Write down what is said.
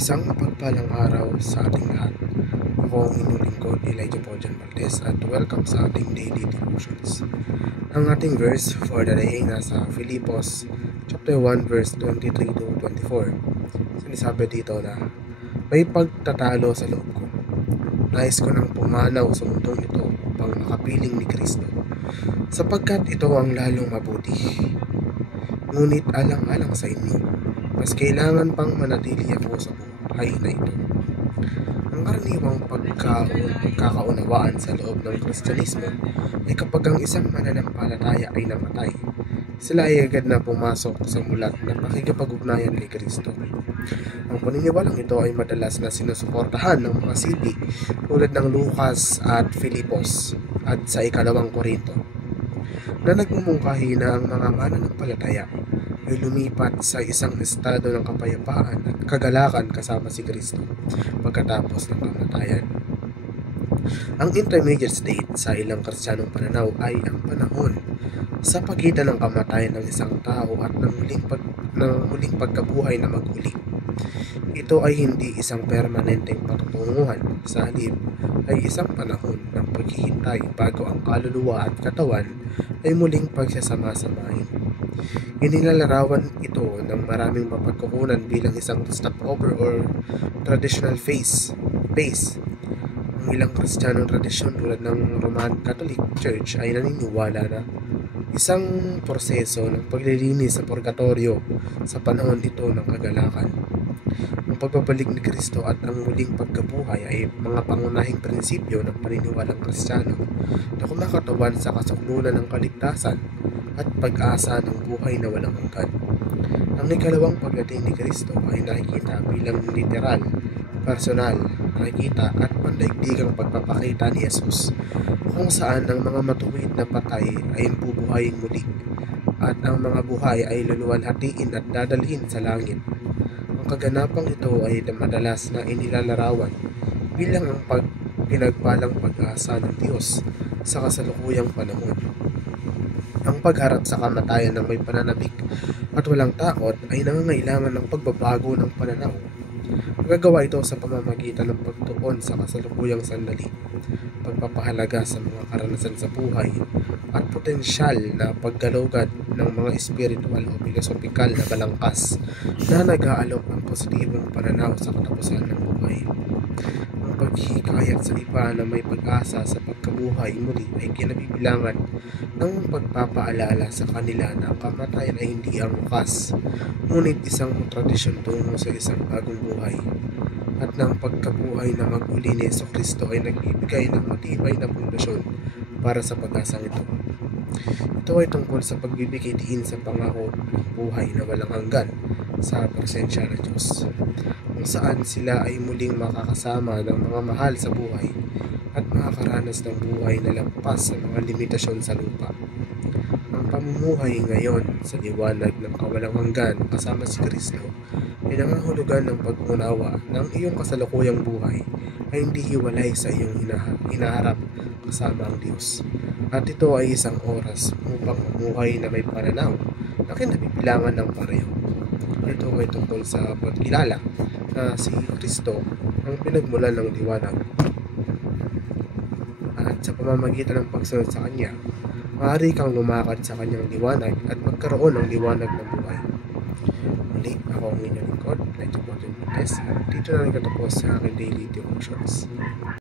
Isang mapagpalang araw sa ating lahat. Ako ang inyong lingkod, Elijah Pojan Valdez, at welcome sa ating daily devotions. Ang ating verse for the day ay nasa Filipos chapter 1 verse 23 to 24. Sinasabi dito na, may pagtatalo sa loob ko. Nais ko nang pumanaw sa mundong ito upang makapiling ni Kristo, sapagkat ito ang lalong mabuti. Ngunit alang-alang sa inyo, mas kailangan pang manatili ako sa buhay na ito. Ang karaniwang pagkakaunawaan sa loob ng Kristyanismo ay kapag ang isang mananampalataya ay namatay, sila ay agad na pumasok sa mulat na pakikipag-ugnayan kay Kristo. Ang paniniwalang ito ay madalas na sinusuportahan ng mga sipi tulad ng Lucas at Filipos at sa ikalawang Korinto, na nagmumungkahi na ang mga mananampalataya ay lumipat sa isang estado ng kapayapaan at kagalakan kasama si Kristo pagkatapos ng kamatayan. Ang intermediate state sa ilang Kristiyanong pananaw ay ang panahon sa pagitan ng kamatayan ng isang tao at ng muling pagkabuhay na maguli. Ito ay hindi isang permanenteng patutunguhan, sa halip ay isang panahon ng paghihintay bago ang kaluluwa at katawan ay muling pagsasama-samahin. Inilalarawan ito ng maraming mapagkukunan bilang isang stopover or traditional phase. Ang ilang Kristiyanong tradisyon tulad ng Roman Catholic Church ay naniniwala na isang proseso ng paglilinis sa purgatorio sa panahon ito ng kagalakan. Ang pagbabalik ni Kristo at ang muling pagkabuhay ay mga pangunahing prinsipyo ng paniniwalang Kristiyano na kumakatawan sa kasuklunan ng kaligtasan at pag-asa ng buhay na walang hanggan. Ang ikalawang pagdating ni Kristo ay nakikita bilang literal, personal, nakikita at pandaigdigang pagpapakita ni Jesus, kung saan ang mga matuwid na patay ay bubuhayin muli at ang mga buhay ay luluwalhatiin at dadalhin sa langit. Ang kaganapang ito ay madalas na inilalarawan bilang ang pinagpalang pag-asa ng Diyos sa kasalukuyang panahon. Ang pagharap sa kamatayan ng may pananabik at walang takot ay nangangailangan ng pagbabago ng pananaw. Magagawa ito sa pamamagitan ng pagtuon sa kasalukuyang sandali, pagpapahalaga sa mga karanasan sa buhay, at potensyal na paggalugad ng mga espiritual o filosofikal na balangkas na nag-aalok ng positibong pananaw sa katapusan ng buhay. Ang paghihikayat sa iba na may pag-asa sa pagkabuhay muli ay kinabibilangan ng pagpapaalala sa kanila na ang kamatayan ay hindi ang wakas, ngunit isang tradisyon tungo sa isang bagong buhay, at ng pagkabuhay na mag-uli ni Jesucristo ay nagbibigay ng matibay na pundasyon para sa pag-asang ito. Ito ay tungkol sa pagbibigay diin sa pangako ng buhay na walang hanggan sa presensya ng Diyos, kung saan sila ay muling makakasama ng mga mahal sa buhay at makakaranas ng buhay na lampas sa mga limitasyon sa lupa. Ang pamumuhay ngayon sa liwanag ng kawalang hanggan kasama si Kristo ay nangahulugan ng pag-unawa ng iyong kasalukuyang buhay ay hindi hiwalay sa iyong hinaharap kasama ang Diyos. At ito ay isang oras upang mamuhay na may pananaw na kinabibilangan ng pareho. Ito ay tungkol sa pagkilala na si Kristo ang pinagmulan ng liwanag, at sa pamamagitan ng pagsunod sa Kanya, maaari kang lumakad sa Kanyang liwanag at magkaroon ng liwanag ng buhay. Muli, ako ang inyong lingkod, Elijah Pojan Valdez, at dito na nagtatapos sa aking daily devotions.